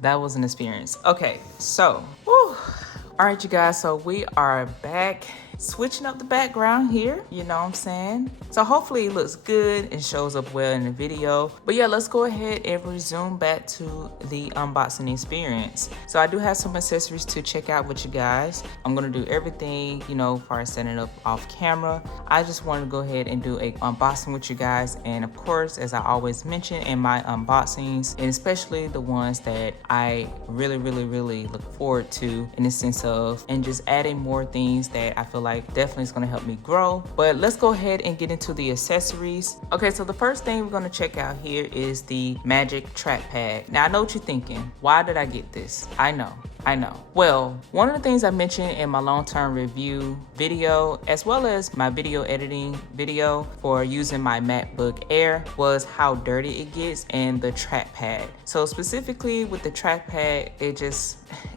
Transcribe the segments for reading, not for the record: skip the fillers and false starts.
That was an experience. Okay, so, whew. All right, you guys, so we are back. Switching up the background here, you know what I'm saying? So hopefully it looks good and shows up well in the video. But yeah, let's go ahead and resume back to the unboxing experience. So I do have some accessories to check out with you guys. I'm gonna do everything, you know, as far as setting it up off camera. I just wanted to go ahead and do a unboxing with you guys. And of course, as I always mention in my unboxings, and especially the ones that I really look forward to in the sense of, and just adding more things that I feel like definitely is going to help me grow. But let's go ahead and get into the accessories. Okay, so the first thing we're going to check out here is the Magic Trackpad. Now I know what you're thinking, why did I get this? I know. Well, one of the things I mentioned in my long-term review video, as well as my video editing video for using my MacBook Air, was how dirty it gets and the trackpad. So specifically with the trackpad,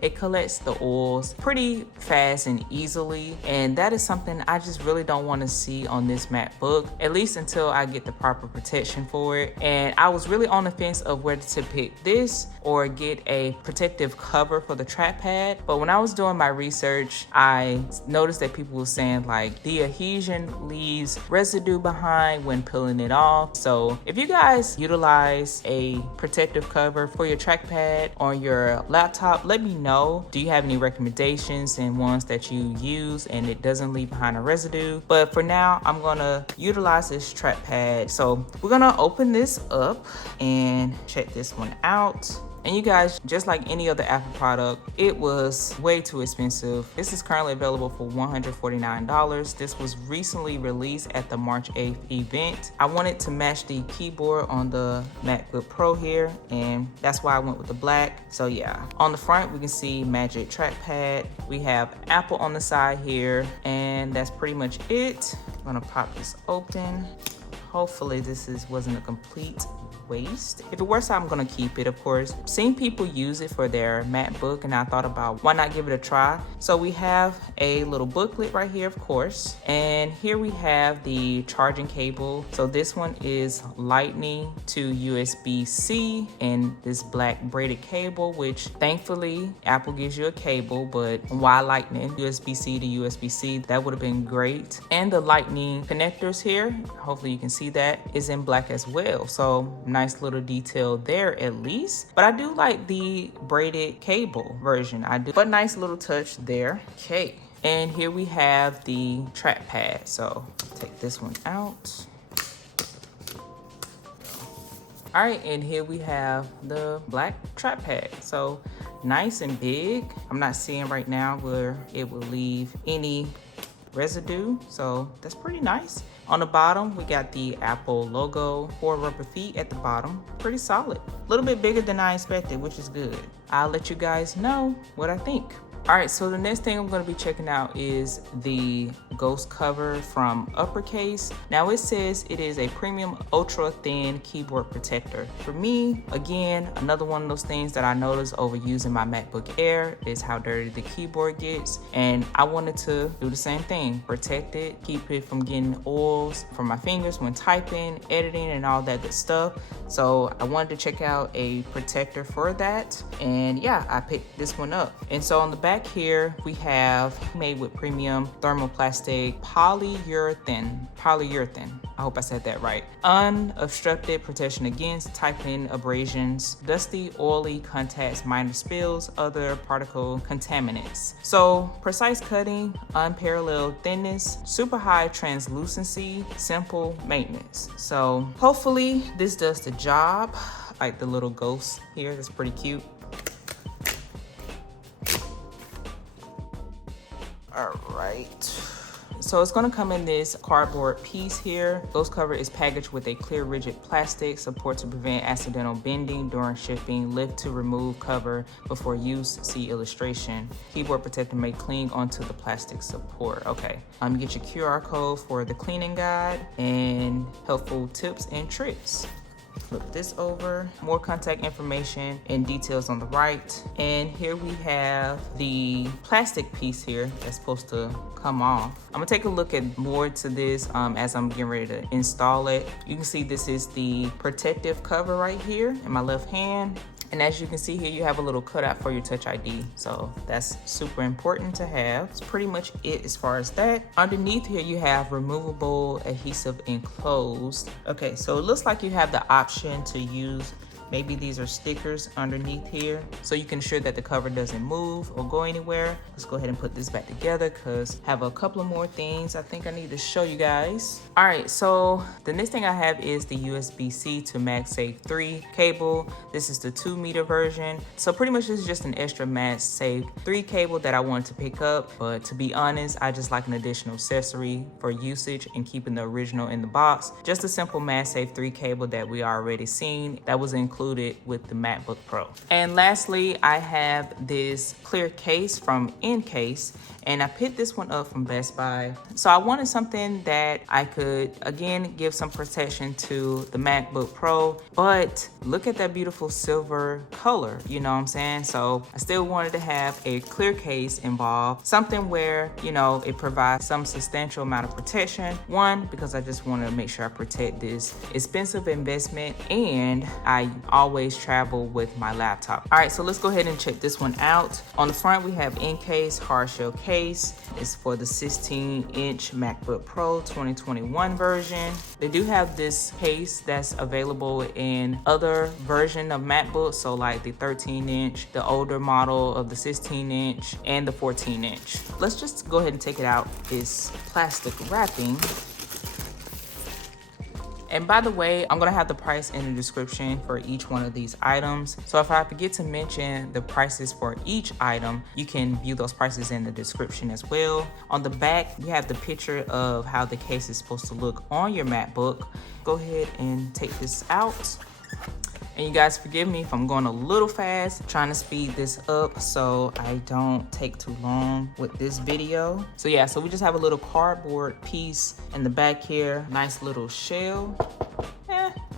it collects the oils pretty fast and easily. And that is something I just really don't want to see on this MacBook, at least until I get the proper protection for it. And I was really on the fence of whether to pick this or get a protective cover for the trackpad. But when I was doing my research, I noticed that people were saying like the adhesion leaves residue behind when peeling it off. So if you guys utilize a protective cover for your trackpad on your laptop, let me know. Do you have any recommendations and ones that you use and it doesn't leave behind a residue? But for now, I'm gonna utilize this trackpad. So we're gonna open this up and check this one out. And you guys, just like any other Apple product, it was way too expensive. This is currently available for $149. This was recently released at the March 8th event. I wanted to match the keyboard on the MacBook Pro here, and that's why I went with the black. So yeah, on the front, we can see Magic Trackpad. We have Apple on the side here, and that's pretty much it. I'm gonna pop this open. Hopefully this wasn't a complete waste. If it works out, I'm gonna keep it, of course. Seen people use it for their MacBook, and I thought about why not give it a try. So we have a little booklet right here, of course, and here we have the charging cable. So this one is Lightning to USB-C, and this black braided cable, which thankfully Apple gives you a cable, but why Lightning? USB-C to USB-C, that would have been great. And the Lightning connectors here, hopefully you can see that, is in black as well. So nice little detail there at least. But I do like the braided cable version. I do, but nice little touch there. Okay, and here we have the trackpad. So take this one out. All right, and here we have the black trackpad. So nice and big. I'm not seeing right now where it will leave any residue, so that's pretty nice. On the bottom, we got the Apple logo, 4 rubber feet at the bottom. Pretty solid. A little bit bigger than I expected, which is good. I'll let you guys know what I think. All right, so the next thing I'm going to be checking out is the GhostCover from Uppercase. Now it says it is a premium ultra thin keyboard protector. For me, again, another one of those things that I noticed over using my MacBook Air is how dirty the keyboard gets. And I wanted to do the same thing, protect it, keep it from getting oils from my fingers when typing, editing, and all that good stuff. So I wanted to check out a protector for that. And yeah, I picked this one up. And so on the back here, we have made with premium thermoplastic polyurethane. I hope I said that right. Unobstructed protection against typing abrasions, dusty, oily contacts, minor spills, other particle contaminants. So precise cutting, unparalleled thickness, super high translucency, simple maintenance. So hopefully this does the job. Like the little ghost here, that's pretty cute. All right, so it's gonna come in this cardboard piece here. GhostCover is packaged with a clear rigid plastic support to prevent accidental bending during shipping. Lift to remove cover before use, see illustration. Keyboard protector may cling onto the plastic support. Okay, get your QR code for the cleaning guide and helpful tips and tricks. Flip this over, more contact information and details on the right. And here we have the plastic piece here that's supposed to come off. I'm gonna take a look at more to this as I'm getting ready to install it. You can see this is the protective cover right here in my left hand. And as you can see here, you have a little cutout for your Touch ID. So that's super important to have. It's pretty much it as far as that. Underneath here, you have removable adhesive enclosed. Okay, so it looks like you have the option to use, maybe these are stickers underneath here, so you can ensure that the cover doesn't move or go anywhere. Let's go ahead and put this back together because I have a couple of more things I think I need to show you guys. All right, so the next thing I have is the USB-C to MagSafe 3 cable. This is the 2-meter version. So pretty much this is just an extra MagSafe 3 cable that I wanted to pick up, but to be honest, I just like an additional accessory for usage and keeping the original in the box. Just a simple MagSafe 3 cable that we already seen that was included with the MacBook Pro. And lastly, I have this clear case from Incase, and I picked this one up from Best Buy. So I wanted something that I could, again, give some protection to the MacBook Pro, but look at that beautiful silver color, you know what I'm saying? So I still wanted to have a clear case involved, something where, you know, it provides some substantial amount of protection. One, because I just want to make sure I protect this expensive investment, and I always travel with my laptop. All right, so let's go ahead and check this one out. On the front, we have Incase hard shell case. It's for the 16-inch MacBook Pro 2021 version. They do have this case that's available in other version of MacBooks, so like the 13-inch, the older model of the 16-inch, and the 14-inch. Let's just go ahead and take it out. It's plastic wrapping. And by the way, I'm gonna have the price in the description for each one of these items. So if I forget to mention the prices for each item, you can view those prices in the description as well. On the back, you have the picture of how the case is supposed to look on your MacBook. Go ahead and take this out. And you guys forgive me if I'm going a little fast, trying to speed this up so I don't take too long with this video. So yeah, so we just have a little cardboard piece in the back here, nice little shell.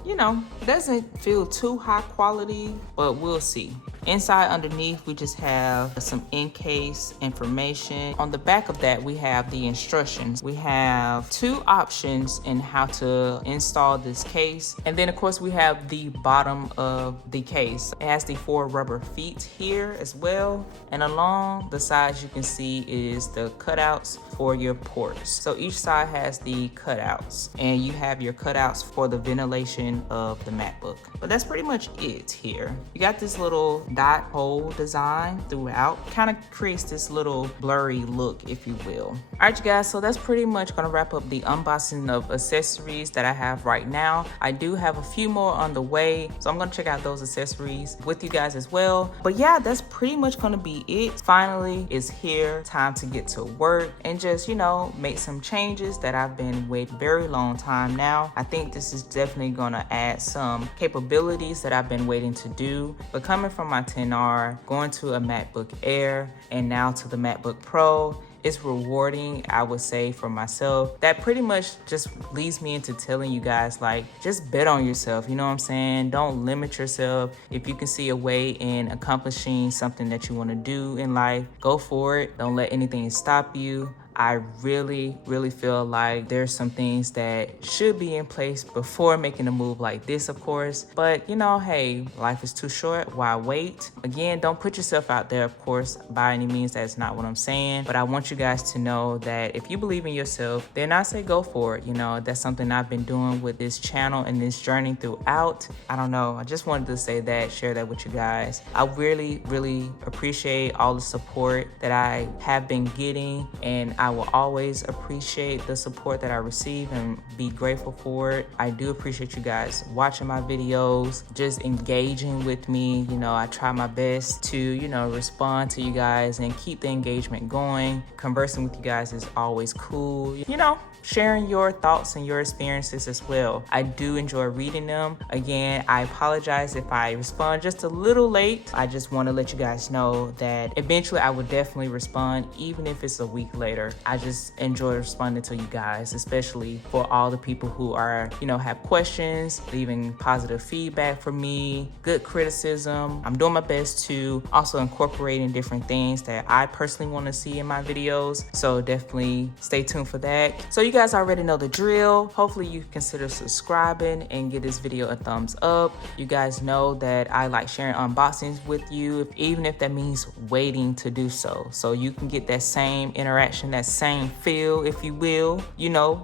You know, it doesn't feel too high quality, but we'll see. Inside underneath, we just have some Incase information. On the back of that, we have the instructions. We have 2 options in how to install this case. And then of course we have the bottom of the case. It has the 4 rubber feet here as well. And along the sides you can see is the cutouts for your ports. So each side has the cutouts, and you have your cutouts for the ventilation of the MacBook. But that's pretty much it here. You got this little dot hole design throughout, kind of creates this little blurry look, if you will. All right, you guys, so that's pretty much gonna wrap up the unboxing of accessories that I have right now. I do have a few more on the way, so I'm gonna check out those accessories with you guys as well. But yeah, that's pretty much gonna be it. Finally, it's here, time to get to work and just, you know, make some changes that I've been waiting a very long time now. I think this is definitely gonna add some capabilities that I've been waiting to do. But coming from my 10R, going to a MacBook Air, and now to the MacBook Pro, it's rewarding, I would say, for myself. That pretty much just leads me into telling you guys, like, just bet on yourself, you know what I'm saying? Don't limit yourself. If you can see a way in accomplishing something that you want to do in life, go for it. Don't let anything stop you. I really feel like there's some things that should be in place before making a move like this, of course. But you know, hey, life is too short. Why wait? Again, don't put yourself out there, of course, by any means. That's not what I'm saying. But I want you guys to know that if you believe in yourself, then I say go for it. You know, that's something I've been doing with this channel and this journey throughout. I don't know. I just wanted to say that, share that with you guys. I really appreciate all the support that I have been getting, and I will always appreciate the support that I receive and be grateful for it. I do appreciate you guys watching my videos, just engaging with me. You know, I try my best to, you know, respond to you guys and keep the engagement going. Conversing with you guys is always cool. You know, sharing your thoughts and your experiences as well. I do enjoy reading them. Again, I apologize if I respond just a little late. I just want to let you guys know that eventually I will definitely respond, even if it's a week later. I just enjoy responding to you guys, especially for all the people who are, have questions, leaving positive feedback for me, good criticism. I'm doing my best to also incorporating different things that I personally want to see in my videos. So definitely stay tuned for that. So you guys already know the drill. Hopefully you consider subscribing and give this video a thumbs up. You guys know that I like sharing unboxings with you, even if that means waiting to do so. So you can get that same interaction, that same feel, if you will,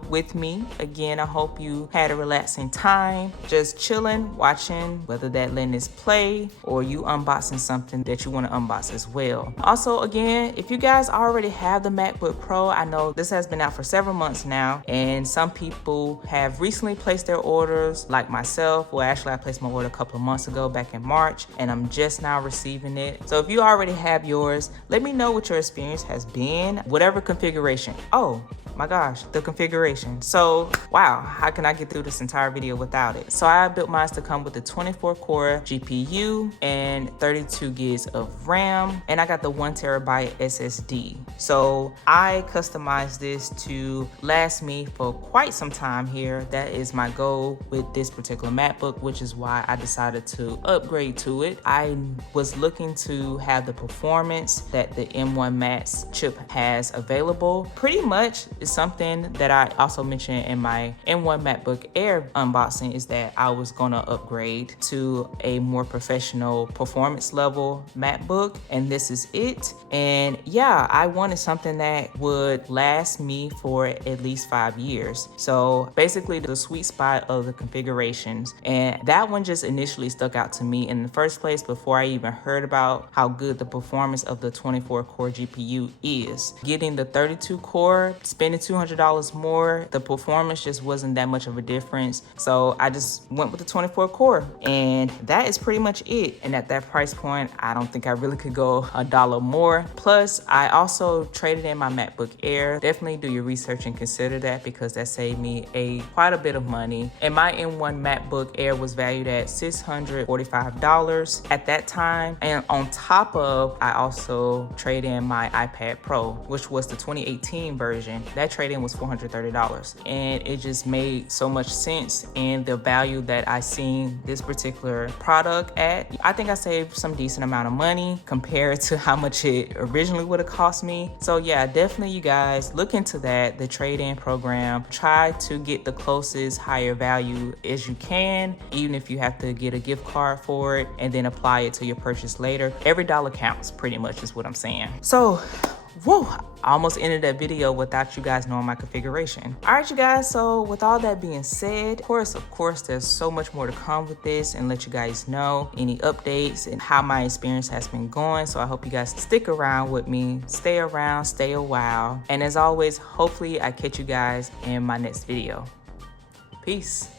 with me. Again, I hope you had a relaxing time, just chilling, watching, whether that letting this play or you unboxing something that you want to unbox as well. Also, again, if you guys already have the MacBook Pro, I know this has been out for several months now, and some people have recently placed their orders, like myself. Well, actually, I placed my order a couple of months ago, back in March, and I'm just now receiving it. So if you already have yours, let me know what your experience has been, whatever configuration. Oh my gosh, the configuration. So wow, how can I get through this entire video without it? So I built mine to come with the 24-core GPU and 32 gigs of RAM, and I got the 1TB SSD. So I customized this to last me for quite some time here. That is my goal with this particular MacBook, which is why I decided to upgrade to it. I was looking to have the performance that the M1 Max chip has available. Pretty much is something that I also mentioned in my M1 MacBook Air unboxing, is that I was gonna upgrade to a more professional performance level MacBook, and this is it. And yeah, I wanted something that would last me for at least 5 years. So basically the sweet spot of the configurations, and that one just initially stuck out to me in the first place before I even heard about how good the performance of the 24-core GPU is. Getting the 32 core, spending $200 more, the performance just wasn't that much of a difference. So I just went with the 24 core, and that is pretty much it. And at that price point, I don't think I really could go $1 more. Plus, I also traded in my MacBook Air. Definitely do your research and consider that, because that saved me quite a bit of money. And my M1 MacBook Air was valued at $645 at that time. And on top of, I also traded in my iPad Pro, which was the 2018 version. That trade-in was $430, and it just made so much sense. And the value that I seen this particular product at, I think I saved some decent amount of money compared to how much it originally would have cost me. So yeah, definitely you guys look into that, the trade-in program. Try to get the closest higher value as you can, even if you have to get a gift card for it and then apply it to your purchase later. Every dollar counts, pretty much is what I'm saying. So whoa, I almost ended that video without you guys knowing my configuration. All right, you guys, so with all that being said, of course, there's so much more to come with this, and let you guys know any updates and how my experience has been going. So I hope you guys stick around with me, stay around, stay a while. And as always, hopefully I catch you guys in my next video. Peace.